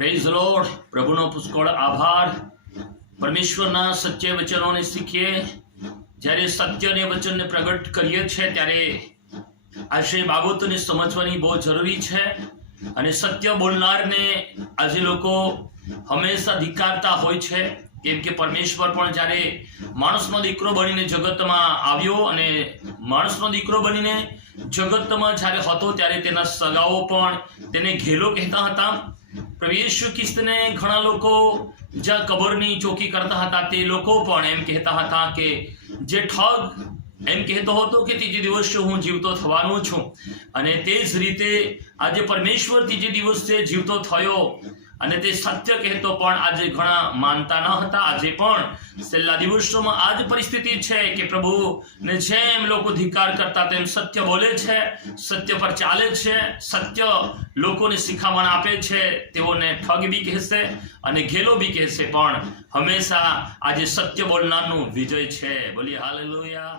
Praise lord, પ્રભુનો પુષ્કળ આભાર. પરમેશ્વરના સત્ય વચનોને શીખીએ. જ્યારે સત્યને વચનને પ્રગટ કરીએ છીએ ત્યારે આજે બાબતોને સમજવાની બહુ જરૂરી છે. અને સત્ય બોલનારને આજે લોકો હંમેશા ધિક્કારતા હોય છે, કેમ કે પરમેશ્વર પણ જ્યારે માણસનો દીકરો બનીને જગતમાં આવ્યો અને માણસનો દીકરો બનીને જગતમાં જ્યારે હતો ત્યારે તેના સગાઓ પણ તેને ઘેલો કહેતા હતા. પ્રભુ યેશુ ખ્રિસ્તને ઘણા લોકો જ્યાં કબરની ચોકી કરતા હતા તે લોકો પણ એમ કહેતા હતા કે જે ઠગ એમ કહેતો હતો કે ત્રીજે દિવસે હું જીવતો થવાનો છું. અને તે જ રીતે આજે પરમેશ્વર ત્રીજે દિવસે જીવતો થયો અને તે સત્ય કહેતો પણ આજે ઘણા માનતા ન હતા. આજે પણ છેલ્લા દિવસોમાં આ જ પરિસ્થિતિ છે કે પ્રભુને જેમ લોકો ધિક્કાર કરતા તેમ સત્ય બોલે છે, સત્ય પર ચાલે છે, સત્ય લોકોને શિખામણ આપે છે. તેઓને ઠગ બી કહેશે અને ઘેલો બી કહેશે, પણ હંમેશા આજે સત્ય બોલનારનું વિજય છે. બોલીએ હાલેલુયા.